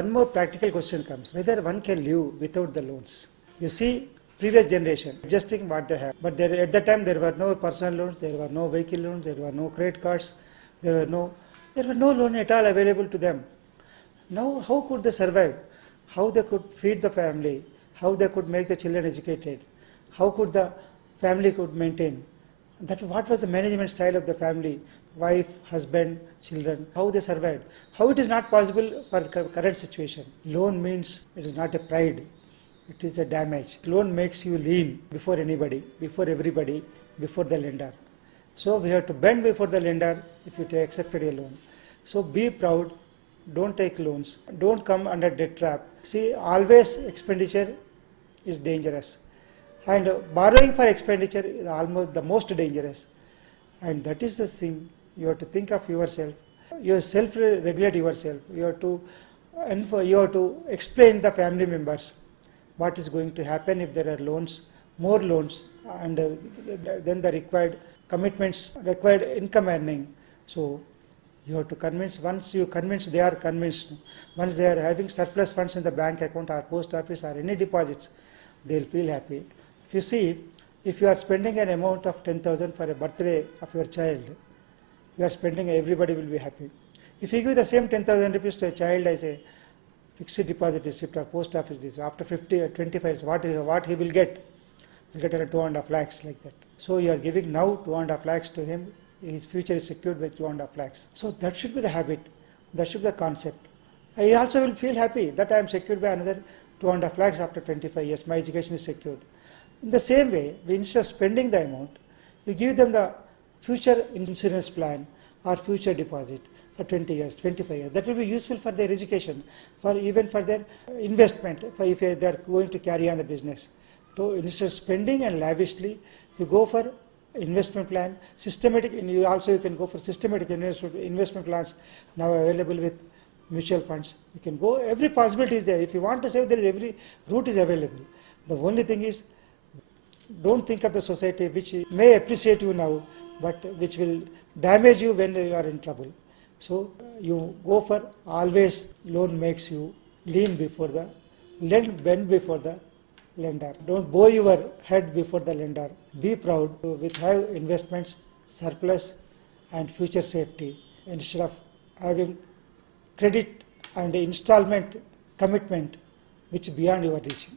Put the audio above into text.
one more practical question comes, whether one can live without the loans. You see, previous generation adjusting what they have, but at that time there were no personal loans, there were no vehicle loans, there were no credit cards, there were no loan at all available to them. Now how could they survive? How they could feed the family? How they could make the children educated? How could the family could maintain? What was the management style of the family? Wife, husband, children, how they survived? How it is not possible for the current situation? Loan means it is not a pride. It is a damage. Loan makes you lean before anybody, before everybody, before the lender. So we have to bend before the lender if you take accepted a loan. So be proud. Don't take loans. Don't come under debt trap. See, always expenditure is dangerous. And borrowing for expenditure is almost the most dangerous. And that is the thing. You have to think of yourself. You self-regulate yourself. You have to explain the family members what is going to happen if there are loans, more loans, and then the required commitments, required income earning. So you have to convince, once you convince, they are convinced, once they are having surplus funds in the bank account or post office or any deposits, they will feel happy. If you see, if you are spending an amount of 10,000 for a birthday of your child, you are spending, everybody will be happy. If you give the same 10,000 rupees to a child as a fixed deposit receipt or post office receipt, after 50 or 25 years, what he will get? He will get 2.5 lakhs like that. So you are giving now 2.5 lakhs to him, his future is secured with 2.5 lakhs. So that should be the habit, that should be the concept. I also will feel happy that I am secured by another 2.5 lakhs after 25 years, my education is secured. In the same way, instead of spending the amount, you give them the future insurance plan or future deposit for 20 years, 25 years. That will be useful for their education, even for their investment, if they are going to carry on the business. So instead of spending and lavishly, you go for investment plan, systematic, and you can go for systematic investment plans now available with mutual funds. You can go, every possibility is there. If you want to save, there is every route is available. The only thing is, don't think of the society which may appreciate you now, but which will damage you when you are in trouble. So you go for, always loan makes you lean before the, bend before the lender. Don't bow your head before the lender. Be proud with have investments, surplus and future safety instead of having credit and installment commitment which beyond your reaching.